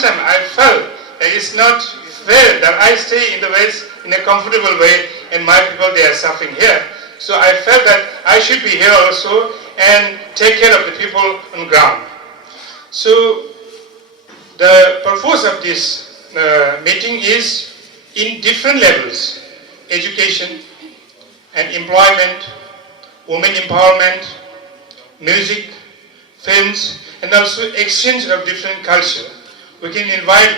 sometimes I felt that it's not fair that I stay in the West in a comfortable way and my people, they are suffering here. So I felt that I should be here also and take care of the people on ground. So the purpose of this meeting is in different levels: education and employment, women empowerment, music, films, and also exchange of different culture. We can invite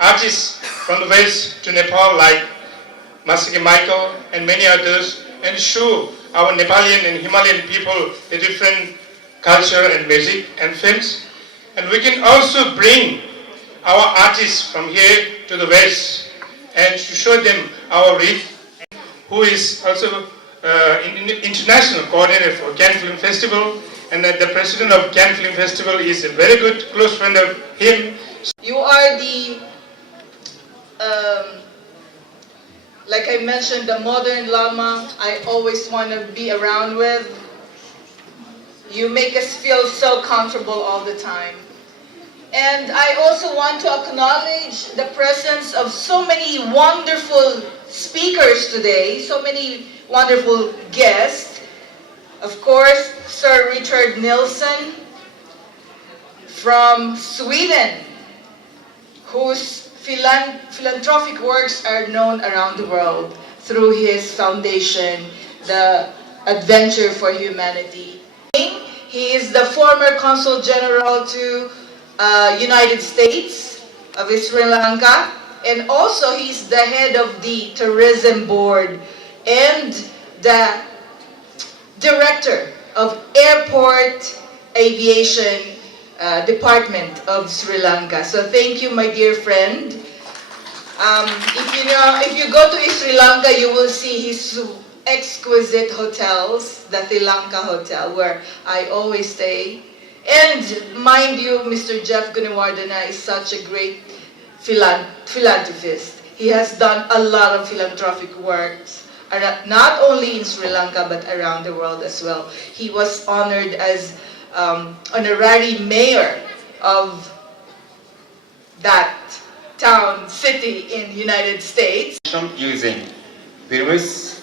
artists from the West to Nepal like Masaki Michael and many others and show our Nepalian and Himalayan people the different culture and music and films. And we can also bring our artists from here to the West and to show them our reach, who is also international coordinator for Cannes Film Festival, and that the president of Cannes Film Festival is a very good close friend of him. You are the, like I mentioned, the modern Lama I always want to be around with. You make us feel so comfortable all the time. And I also want to acknowledge the presence of so many wonderful speakers today, so many wonderful guests. Of course, Sir Richard Nilsson from Sweden, whose philanthropic works are known around the world through his foundation, the Adventure for Humanity. He is the former Consul General to United States of Sri Lanka, and also he's the head of the tourism board and the director of airport aviation department of Sri Lanka. So thank you, my dear friend. If you go to Sri Lanka, you will see his exquisite hotels, the Tilanka Hotel, where I always stay. And mind you, Mr. Jeff Gunawardena is such a great philanthropist. He has done a lot of philanthropic works, not only in Sri Lanka, but around the world as well. He was honored as honorary mayor of that town, city in United States. Using films,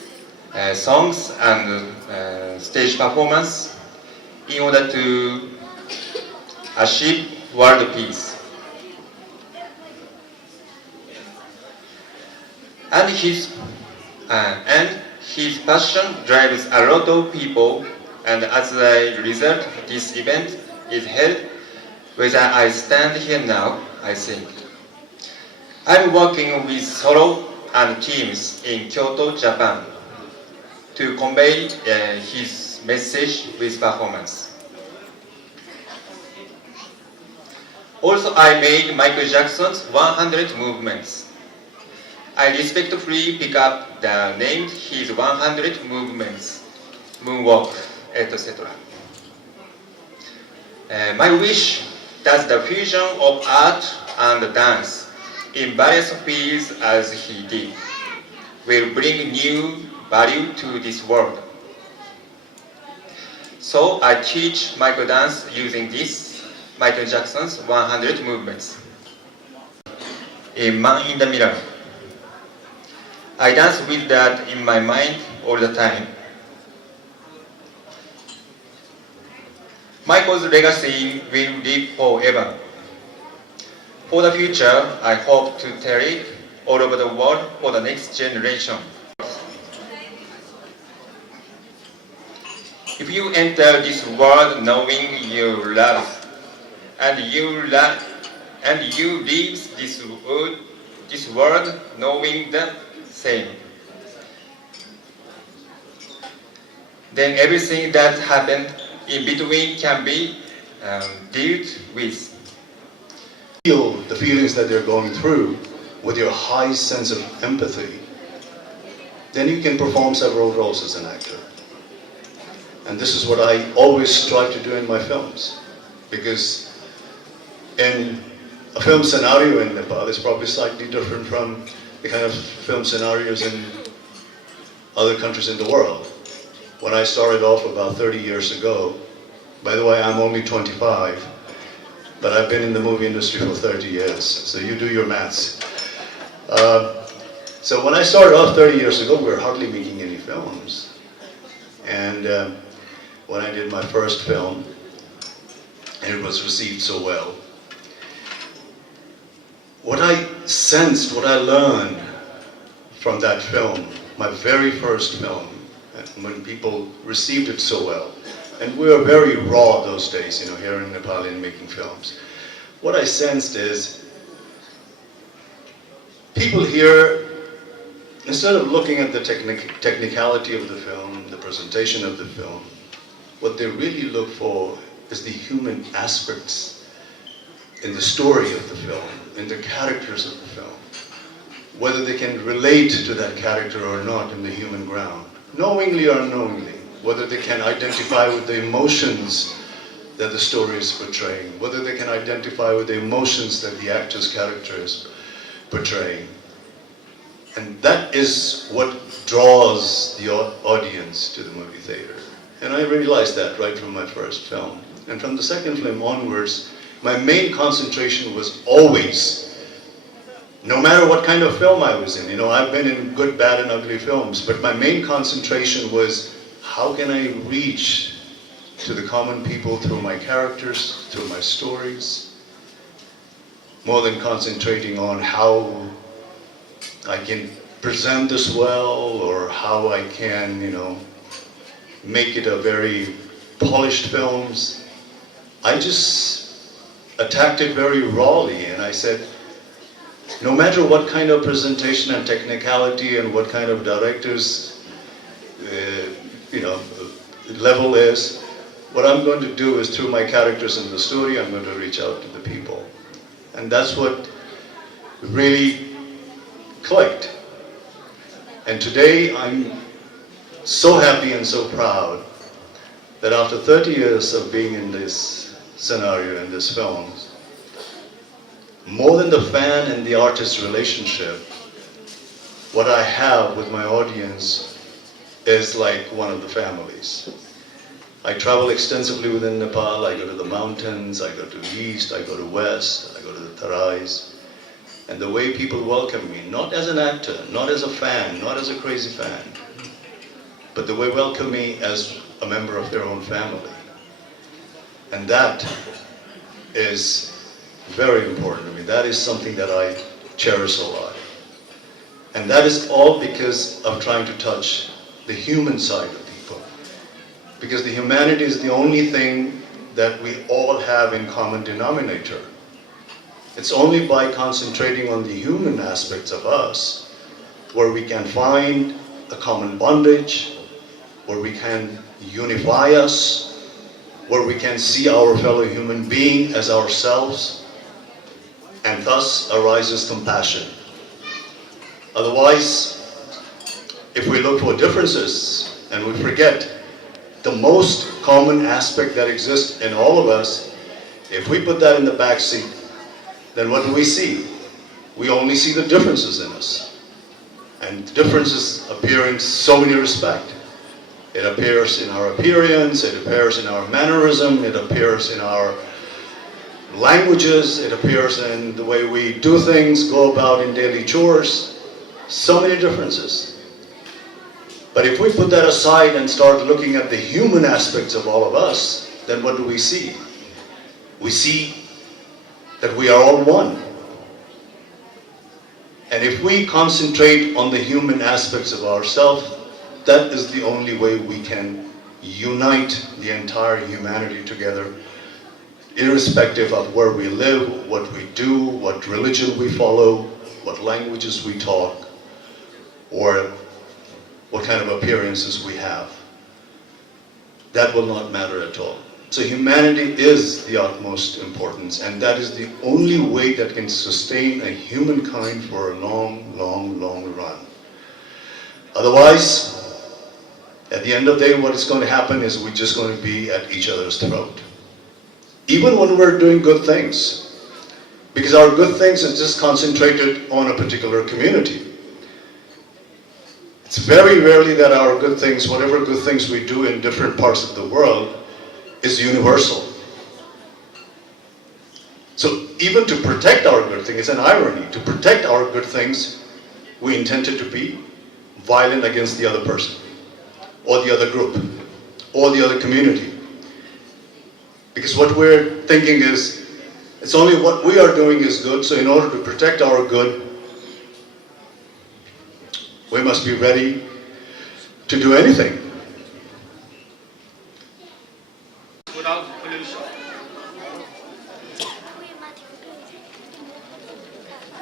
songs and stage performance in order to achieve world peace. And his passion drives a lot of people, and as a result, this event is held whether I stand here now, I think. I'm working with solo and teams in Kyoto, Japan, to convey his message with performance. Also, I made Michael Jackson's 100 movements. I respectfully pick up the name his 100 movements, moonwalk, etc. My wish that the fusion of art and dance in various fields as he did will bring new value to this world. So I teach Michael dance using this Michael Jackson's 100 movements. A man in the mirror. I dance with that in my mind all the time. Michael's legacy will live forever. For the future, I hope to tell it all over the world for the next generation. If you enter this world knowing your love, and you leave this world knowing the same, then everything that happened in between can be dealt with. Feel the feelings that they're going through with your high sense of empathy, then you can perform several roles as an actor. And this is what I always strive to do in my films, because in a film scenario in Nepal is probably slightly different from the kind of film scenarios in other countries in the world. When I started off about 30 years ago, by the way, I'm only 25, but I've been in the movie industry for 30 years, so you do your maths. So when I started off 30 years ago, we were hardly making any films. And when I did my first film, and it was received so well, what I sensed, what I learned from that film, my very first film, when people received it so well, and we were very raw those days, you know, here in Nepal in making films. What I sensed is, people here, instead of looking at the technicality of the film, the presentation of the film, what they really look for is the human aspects in the story of the film, in the characters of the film. Whether they can relate to that character or not in the human ground, knowingly or unknowingly. Whether they can identify with the emotions that the story is portraying, whether they can identify with the emotions that the actor's character is portraying. And that is what draws the audience to the movie theater. And I realized that right from my first film. And from the second film onwards, my main concentration was always, no matter what kind of film I was in, you know, I've been in good, bad, and ugly films, but my main concentration was, how can I reach to the common people through my characters, through my stories, more than concentrating on how I can present this well, or how I can, you know, make it a very polished films. I just attacked it very rawly, and I said, no matter what kind of presentation and technicality and what kind of director's level is, what I'm going to do is, through my characters in the story, I'm going to reach out to the people. And that's what really clicked. And today I'm so happy and so proud that after 30 years of being in this scenario, in this film, more than the fan and the artist relationship, what I have with my audience is like one of the families. I travel extensively within Nepal. I go to the mountains, I go to the east, I go to west, I go to the Tarais. And the way people welcome me, not as an actor, not as a fan, not as a crazy fan, but the way they welcome me as a member of their own family. And that is very important to me. That is something that I cherish a lot. And that is all because of trying to touch the human side of people. Because the humanity is the only thing that we all have in common denominator. It's only by concentrating on the human aspects of us where we can find a common bondage, where we can unify us, where we can see our fellow human being as ourselves, and thus arises compassion. Otherwise, if we look for differences and we forget the most common aspect that exists in all of us, if we put that in the back seat, then what do we see? We only see the differences in us. And differences appear in so many respects. It appears in our appearance, it appears in our mannerism, it appears in our languages, it appears in the way we do things, go about in daily chores. So many differences. But if we put that aside and start looking at the human aspects of all of us, then what do we see? We see that we are all one. And if we concentrate on the human aspects of ourselves, that is the only way we can unite the entire humanity together, irrespective of where we live, what we do, what religion we follow, what languages we talk, or what kind of appearances we have. That will not matter at all. So humanity is the utmost importance, and that is the only way that can sustain a humankind for a long, long, long run. Otherwise, at the end of the day, what is going to happen is we're just going to be at each other's throat. Even when we're doing good things, because our good things is just concentrated on a particular community. It's very rarely that our good things, whatever good things we do in different parts of the world, is universal. So even to protect our good thing, it's an irony, to protect our good things, we intended to be violent against the other person, or the other group, or the other community. Because what we're thinking is, it's only what we are doing is good, so in order to protect our good, we must be ready to do anything. Without pollution.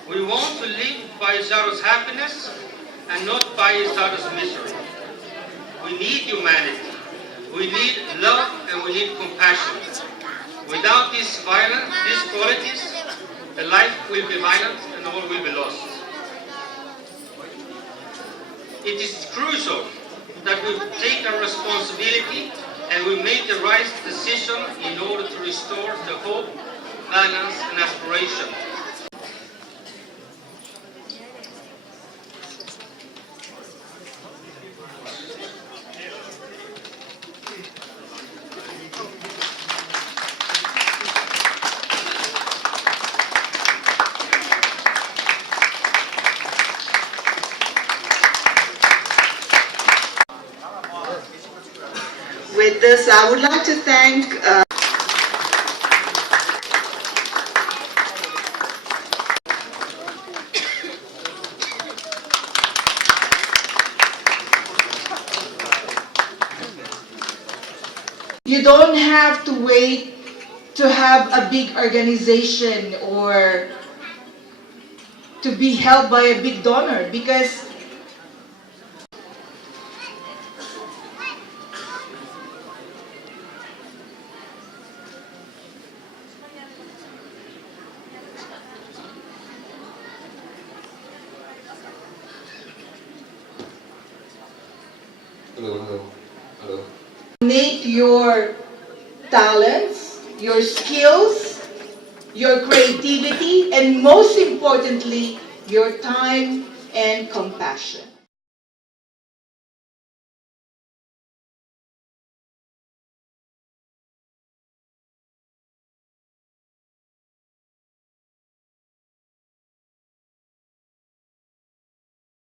We want to live by each other's happiness and not by each other's misery. We need humanity. We need love and we need compassion. Without these qualities, the life will be violent and all will be lost. It is crucial that we take our responsibility and we make the right decision in order to restore the hope, balance and aspiration. With this, I would like to thank you don't have to wait to have a big organization or to be helped by a big donor, because donate your talents, your skills, your creativity, and most importantly, your time and compassion.